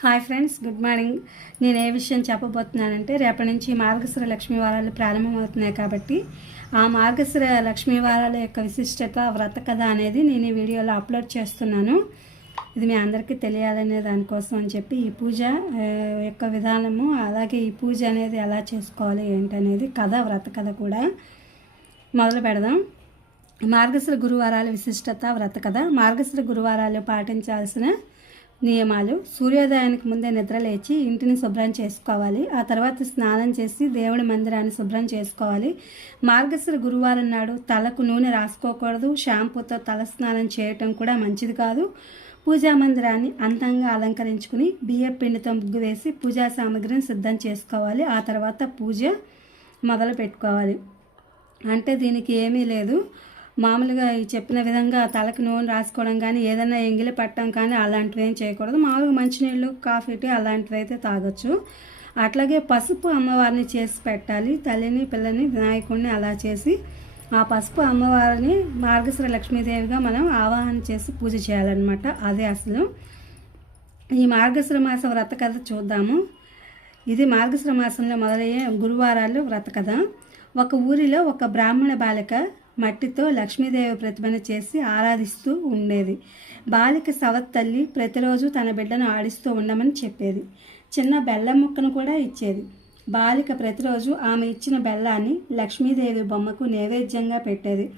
Hi friends good morning. నేను ఏ విషయం చెప్పబోతున్నానంటే రేపటి నుంచి మార్గశిర లక్ష్మీ వారాలు ప్రారంభమవుతున్నాయి కాబట్టి ఆ మార్గశిర లక్ష్మీ వారాల యొక్క విశిష్టత వ్రత కథ అనేది నేను ఈ వీడియోలో అప్లోడ్ చేస్తున్నాను. ఇది మీ అందరికీ తెలియాలనే దానికోసం అని చెప్పి ఈ పూజ యొక్క విధానము అలాగే ఈ పూజ అనేది ఎలా చేసుకోవాలి ఏంటనేది కథ వ్రత కథ కూడా మొదలు పెడదాం. మార్గశిర గురువారాల విశిష్టత వ్రత కథ. మార్గశిర గురువారాలు పాటించాల్సిన నియమాలు. సూర్యోదయానికి ముందే నిద్ర లేచి ఇంటిని శుభ్రం చేసుకోవాలి. ఆ తర్వాత స్నానం చేసి దేవుడి మందిరాన్ని శుభ్రం చేసుకోవాలి. మార్గశిర గురువారం నాడు తలకు నూనె రాసుకోకూడదు. షాంపూతో తల స్నానం చేయటం కూడా మంచిది కాదు. పూజా మందిరాన్ని అందంగా అలంకరించుకుని బియ్య పిండితో ముగ్గు వేసి పూజా సామాగ్రిని సిద్ధం చేసుకోవాలి. ఆ తర్వాత పూజ మొదలు పెట్టుకోవాలి అంటే దీనికి ఏమీ లేదు. మామూలుగా చెప్పిన విధంగా తలకు నూనె రాసుకోవడం కానీ ఏదైనా ఎంగిలి పట్టడం కానీ అలాంటివి ఏం చేయకూడదు. మామూలుగా మంచినీళ్ళు కాఫీ టీ అలాంటివి అయితే తాగొచ్చు. అట్లాగే పసుపు అమ్మవారిని చేసి పెట్టాలి. తల్లిని పిల్లని వినాయకుడిని అలా చేసి ఆ పసుపు అమ్మవారిని మార్గశ్ర లక్ష్మీదేవిగా మనం ఆవాహన చేసి పూజ చేయాలన్నమాట. అదే అసలు. ఈ మార్గశ్ర మాస వ్రత కథ చూద్దాము. ఇది మార్గశ్ర మాసంలో మొదలయ్యే గురువారాలు వ్రత కథ. ఒక ఊరిలో ఒక బ్రాహ్మణ బాలిక మట్టితో లక్ష్మీదేవి ప్రతిమను చేసి ఆరాధిస్తూ ఉండేది. బాలిక సవత్ తల్లి ప్రతిరోజు తన బిడ్డను ఆడిస్తూ ఉండమని చెప్పేది. చిన్న బెల్లం ముక్కను కూడా ఇచ్చేది. బాలిక ప్రతిరోజు ఆమె ఇచ్చిన బెల్లాన్ని లక్ష్మీదేవి బొమ్మకు నైవేద్యంగా పెట్టేది.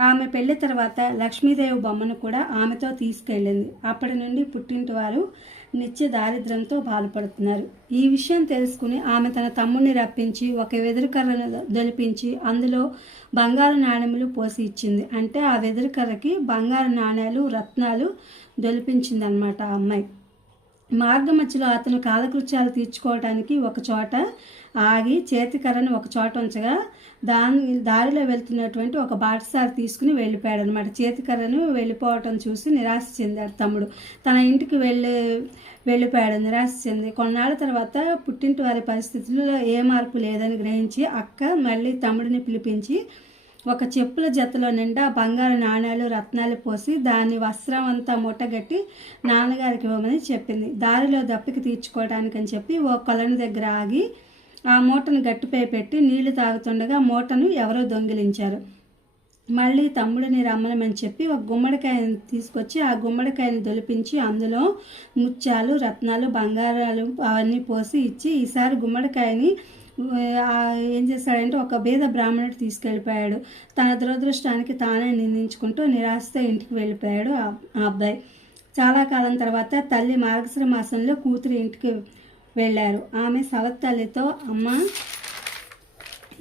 ఆమె పెళ్ళి తర్వాత లక్ష్మీదేవి బొమ్మను కూడా ఆమెతో తీసుకెళ్ళింది. అప్పటి నుండి పుట్టింటి వారు నిత్య దారిద్ర్యంతో బాధపడుతున్నారు. ఈ విషయం తెలుసుకుని ఆమె తన తమ్ముడిని రప్పించి ఒక వెదురుకర్రను దొలిపించి అందులో బంగారు నాణెములు పోసి ఇచ్చింది. అంటే ఆ వెదురుకర్రకి బంగారు నాణేలు రత్నాలు దొలిపించిందనమాట ఆ అమ్మాయి. మార్గ మధ్యలో అతను కాలకృత్యాలు తీర్చుకోవటానికి ఒక చోట ఆగి చేతికర్రను ఒక చోట ఉంచగా దాని దారిలో వెళ్తున్నటువంటి ఒక బాటసారి తీసుకుని వెళ్ళిపోయాడు అనమాట చేతికర్రను వెళ్ళిపోవటం చూసి నిరాశ చెందాడు తమ్ముడు. తన ఇంటికి వెళ్ళి వెళ్ళిపోయాడు నిరాశ చెంది. కొన్నాళ్ళ తర్వాత పుట్టింటి వారి పరిస్థితుల్లో ఏ మార్పు లేదని గ్రహించి అక్క మళ్ళీ తమ్ముడిని పిలిపించి ఒక చెప్పుల జతలో నిండా బంగారు నాణేలు రత్నాలు పోసి దాన్ని వస్త్రం అంతా మూటగట్టి నాన్నగారికి ఇవ్వమని చెప్పింది. దారిలో దప్పికి తీర్చుకోవడానికి అని చెప్పి ఓ కొలను దగ్గర ఆగి ఆ మూటను గట్టిపై పెట్టి నీళ్ళు తాగుతుండగా మూటను ఎవరో దొంగిలించారు. మళ్ళీ తమ్ముడిని రమ్మనమని చెప్పి ఒక గుమ్మడికాయని తీసుకొచ్చి ఆ గుమ్మడికాయని దొలిపించి అందులో ముత్యాలు రత్నాలు బంగారాలు అవన్నీ పోసి ఇచ్చి ఈసారి గుమ్మడికాయని ఏం చేశాడంటే ఒక బీద బ్రాహ్మణుడు తీసుకెళ్ళిపోయాడు. తన దురదృష్టానికి తానే నిందించుకుంటూ నిరాశతో ఇంటికి వెళ్ళిపోయాడు ఆ అబ్బాయి. చాలా కాలం తర్వాత తల్లి మార్గశిర మాసంలో కూతురు ఇంటికి వెళ్ళారు. ఆమె సవత్ తల్లితో అమ్మ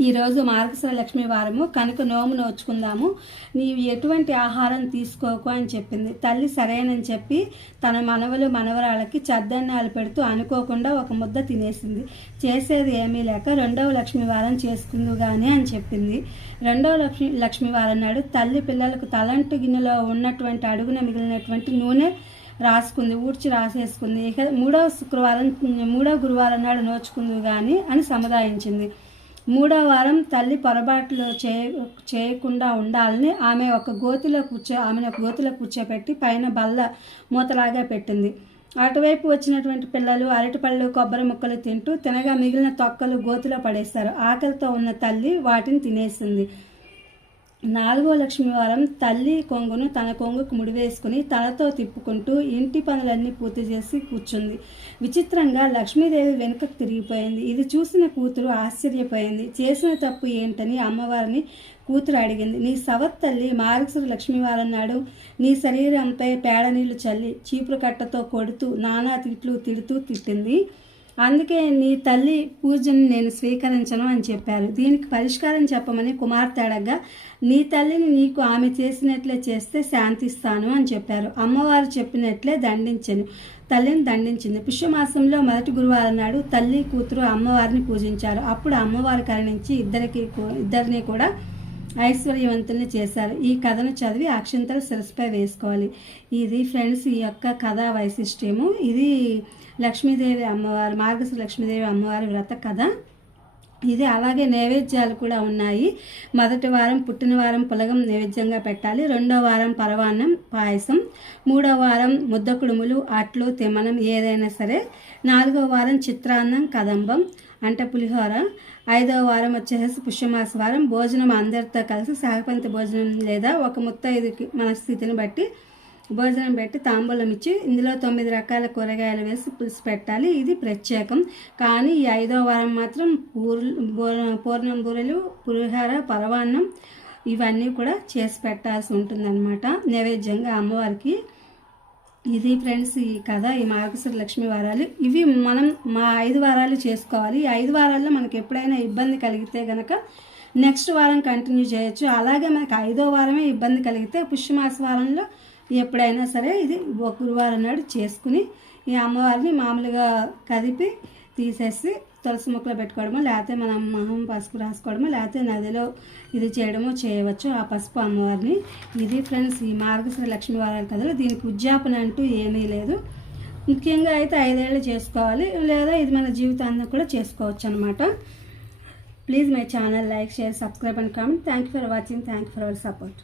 ఈరోజు మార్గశ్ర లక్ష్మి వారము. కనుక నోము నోచుకుందాము. నీవు ఎటువంటి ఆహారం తీసుకోకు అని చెప్పింది. తల్లి సరేనని చెప్పి తన మనవలు మనవరాళ్ళకి చద్దన్నాలు పెడుతూ అనుకోకుండా ఒక ముద్ద తినేసింది. చేసేది ఏమీ లేక రెండవ లక్ష్మి వారం చేసుకుందు కానీ అని చెప్పింది. రెండవ లక్ష్మి లక్ష్మి వారం నాడు తల్లి పిల్లలకు తలంటు గిన్నెలో ఉన్నటువంటి అడుగున మిగిలినటువంటి నూనె రాసుకుంది. ఊడ్చి రాసేసుకుంది. ఇక మూడవ శుక్రవారం మూడవ గురువారం నాడు నోచుకుంది కానీ అని సముదాయించింది. మూడో వారం తల్లి పొరపాట్లు చేయ చేయకుండా ఉండాలని ఆమె ఒక గోతిలో కూర్చో ఆమెను ఒక గోతిలో కూర్చోపెట్టి పైన బల్ల మూతలాగా పెట్టింది. అటువైపు వచ్చినటువంటి పిల్లలు అరటిపళ్ళు కొబ్బరి ముక్కలు తింటూ తినగా మిగిలిన తొక్కలు గోతిలో పడేస్తారు. ఆకలితో ఉన్న తల్లి వాటిని తినేసింది. నాలుగో లక్ష్మి వారం తల్లి కొంగును తన కొంగుకు ముడివేసుకుని తలతో తిప్పుకుంటూ ఇంటి పనులన్నీ పూర్తి చేసి కూర్చుంది. విచిత్రంగా లక్ష్మీదేవి వెనుకకు తిరిగిపోయింది. ఇది చూసిన కూతురు ఆశ్చర్యపోయింది. చేసిన తప్పు ఏంటని అమ్మవారిని కూతురు అడిగింది. నీ సవత్ తల్లి మార్గశిర లక్ష్మీవారం నాడు నీ శరీరంపై పేడ నీళ్ళు చల్లి చీపురు కట్టతో కొడుతూ నానా తిట్లు తిడుతూ తిట్టింది. అందుకే నీ తల్లి పూజను నేను స్వీకరించను అని చెప్పారు. దీనికి పరిష్కారం చెప్పమని కుమార్తె అడగ్గా నీ తల్లిని నీకు ఆమె చేసినట్లే చేస్తే శాంతిస్తాను అని చెప్పారు. అమ్మవారు చెప్పినట్లే దండించను తల్లిని దండించింది. పుష్యమాసంలో మొదటి గురువారం నాడు తల్లి కూతురు అమ్మవారిని పూజించారు. అప్పుడు అమ్మవారు కరుణించి ఇద్దరికి ఇద్దరిని కూడా ఐశ్వర్యవంతుల్ని చేశారు. ఈ కథను చదివి అక్షంతలు శిరస్పై వేసుకోవాలి. ఇది ఫ్రెండ్స్ ఈ యొక్క కథ వైశిష్ట్యము. ఇది లక్ష్మీదేవి అమ్మవారి మార్గశ్రీ లక్ష్మీదేవి అమ్మవారి వ్రత కథ. ఇది అలాగే నైవేద్యాలు కూడా ఉన్నాయి. మొదటి వారం పుట్టిన వారం పులగం నైవేద్యంగా పెట్టాలి. రెండో వారం పరవాన్నం పాయసం. మూడో వారం ముద్ద కుడుములు అట్లు తిమ్మనం ఏదైనా సరే. నాలుగో వారం చిత్రాన్నం కదంబం అంటే పులిహోర. ఐదవ వారం వచ్చేసి పుష్యమాస వారం. భోజనం అందరితో కలిసి సహపంతి భోజనం లేదా ఒక ముత్తైదుకి మన స్థితిని బట్టి భోజనం పెట్టి తాంబూలం ఇచ్చి ఇందులో తొమ్మిది రకాల కూరగాయలు వేసి పులుసు పెట్టాలి. ఇది ప్రత్యేకం. కానీ ఈ ఐదో వారం మాత్రం పూర్ణ పూర్ణం బూరెలు పులిహార పరవాన్నం ఇవన్నీ కూడా చేసి పెట్టాల్సి ఉంటుందన్నమాట. నైవేద్యంగా అమ్మవారికి. ఇది ఫ్రెండ్స్ ఈ కథ ఈ మార్గశ్వర లక్ష్మి వారాలు. ఇవి మనం మా ఐదు వారాలు చేసుకోవాలి. ఈ ఐదు వారాల్లో మనకి ఎప్పుడైనా ఇబ్బంది కలిగితే కనుక నెక్స్ట్ వారం కంటిన్యూ చేయొచ్చు. అలాగే మనకు ఐదో వారమే ఇబ్బంది కలిగితే పుష్యమాస వారంలో ఎప్పుడైనా సరే ఇది ఒక గురువారం నాడు చేసుకుని ఈ అమ్మవారిని మామూలుగా కదిపి తీసేసి తులసి మొక్కలు పెట్టుకోవడమో లేకపోతే మనం మొహం పసుపు రాసుకోవడమో లేకపోతే నదిలో ఇది చేయడమో చేయవచ్చు. ఆ పసుపు అమ్మవారిని ఇది ఫ్రెండ్స్ ఈ మార్గశ్రీ లక్ష్మీ వారాల కథలో దీనికి ఉద్యాపన అంటూ ఏమీ లేదు. ముఖ్యంగా అయితే ఐదేళ్ళు చేసుకోవాలి లేదా ఇది మన జీవితాన్ని కూడా చేసుకోవచ్చు అనమాట please my channel like share subscribe and comment. Thank you for watching thank you for our support